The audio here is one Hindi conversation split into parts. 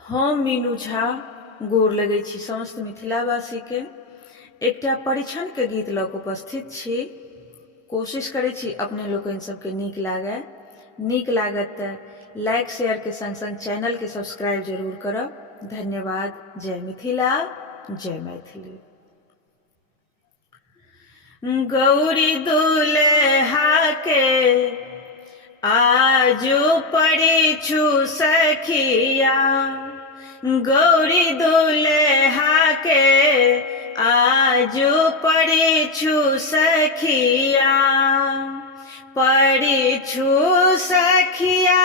हम मीनू झा गोर लगै छी समस्त मिथिलावासी के। एकटा परिछन के गीत लऽ कऽ उपस्थित छी। कोशिश करै छी अपने लोकनि सबके नीक लागय। नीक लागत तऽ लाइक शेयर के संग संग चैनल के सब्सक्राइब जरूर करब। धन्यवाद। जय मिथिला, जय मैथिली। गौरी दुल्हा के आजू पड़ीछु सखिया, गौरी दुल्हा के आजू पड़ीछु सखिया, पड़ीछु सखिया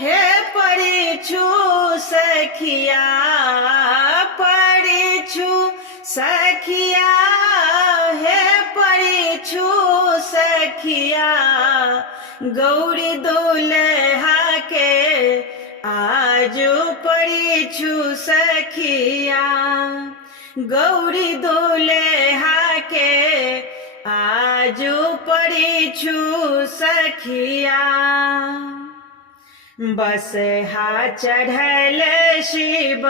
हे पड़ीछु सखिया, पड़ीछु सखिया हे पड़ीछु सखिया, गौरी दुल्हा के आजू पड़ीछु सखिया, गौरी दुल्हा के आजू पड़ीछु सखिया। बसहा चढ़ल शिव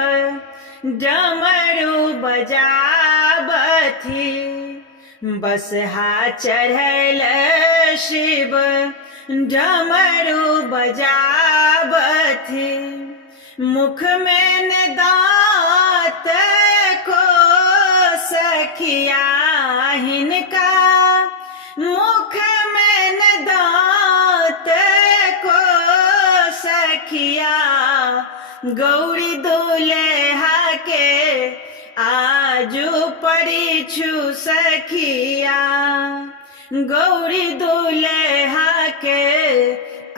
डमरू बजाबथी, बसहा चढ़ल शिव डमरू बजाबथी, मुख में न दाँत को सखिया हिनका, मुख में न दाँत को सखिया, गौरी दुल्हा के आजू पड़ीछु सखिया, गौरी दुल्हा के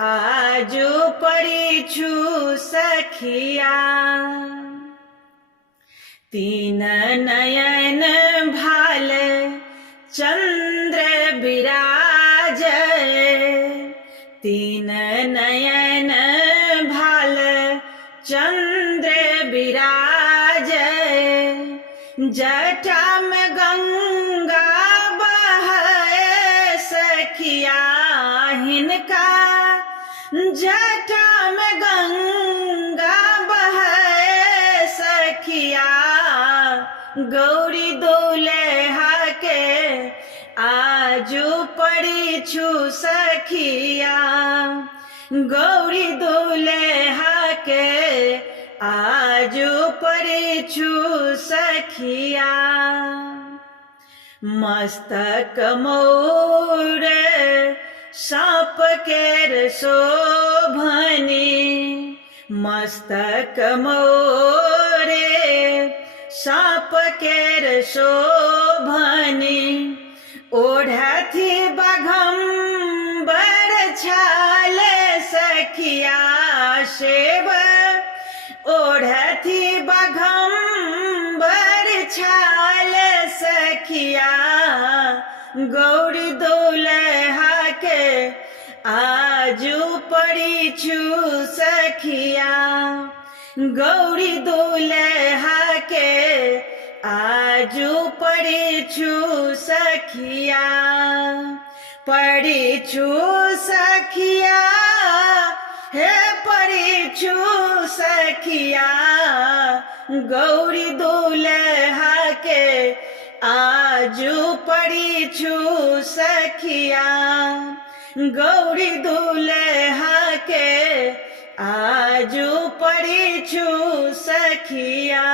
आजू पड़ीछु सखिया। तीन नयन भाल चंद्र विराजय, तीन नयन भाल चंद्र विराजय, जटा में गंगा बहै सखिया हिनका, जटा में गंगा बहै सखिया, गौरी दुल्हा के आजू पड़ीछु सखिया, गौरी दुल्हा के आजू पड़ीछु सखिया। मस्तक मोर साँप केर शोभनी, मस्तक मोरे साँप केर शोभनी, ओढ़थी बघम्बर छाल सखिया सेब, ओढ़थी बघम्बर छाल सखिया, गौरी दुल्हा के आजू पड़ीछु सखिया, गौरी दुल्हा के आजू पड़ीछु सखिया, पड़ीछु सखिया हे पड़ीछु सखिया, गौरी दुल्हा के आजू पड़ीछु सखिया, गौरी दुल्हा के आजू पड़ीछु सखिया।